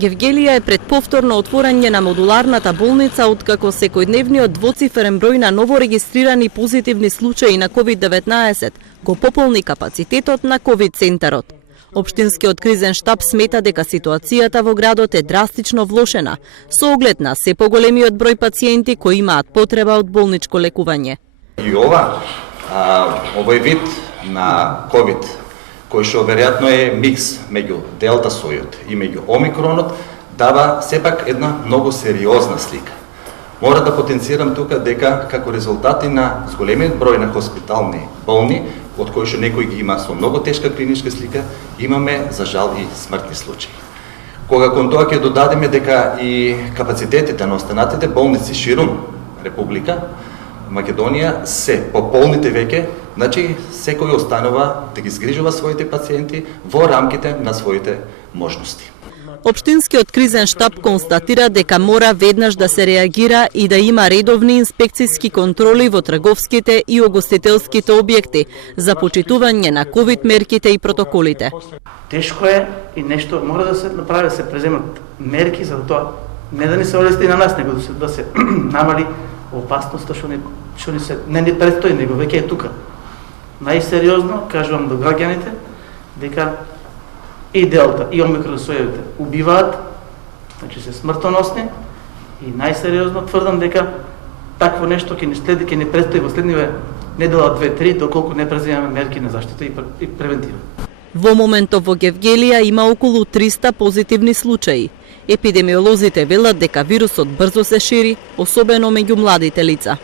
Гевгелија е пред повторно отворање на модуларната болница откако секојдневниот двоцифрен број на новорегистрирани позитивни случаи на COVID-19 го пополни капацитетот на ковид центарот. Општинскиот кризен штаб смета дека ситуацијата во градот е драстично влошена, со оглед на се поголемиот број пациенти кои имаат потреба од болничко лекување. И овој вид на ковид, кој што веројатно е микс меѓу делта сојот и меѓу омикронот, дава сепак една многу сериозна слика. Мора да потенцирам тука дека како резултати на зголемиот број на хоспитални болни, од кои што некои ги има со многу тешка клиничка слика, имаме за жал и смртни случаи. Кога кон тоа ќе додадеме дека и капацитетите на останатите болници ширум Република Македонија се пополните веќе, значи секој останува да ги згрижува своите пациенти во рамките на своите можности. Општинскиот кризен штаб констатира дека мора веднаш да се реагира и да има редовни инспекцијски контроли во трговските и угостителските објекти за почитување на ковид мерките и протоколите. Тешко е и нешто мора да се направи, да се преземат мерки за тоа не да ни се олести на нас, него да се намали опасноста што не предстои, него веќе е тука. Најсериозно кажувам до граѓаните дека и делта и омикрон сојевите убиваат, значи се смртоносни, и најсериозно тврдам дека такво нешто ќе ни следи, ќе ни предстои во следниве недела 2-3 доколку не преземаме мерки на заштита и превентива. Во моментов во Гевгелија има околу 300 позитивни случаи. Епидемиолозите велат дека вирусот брзо се шири, особено меѓу младите лица.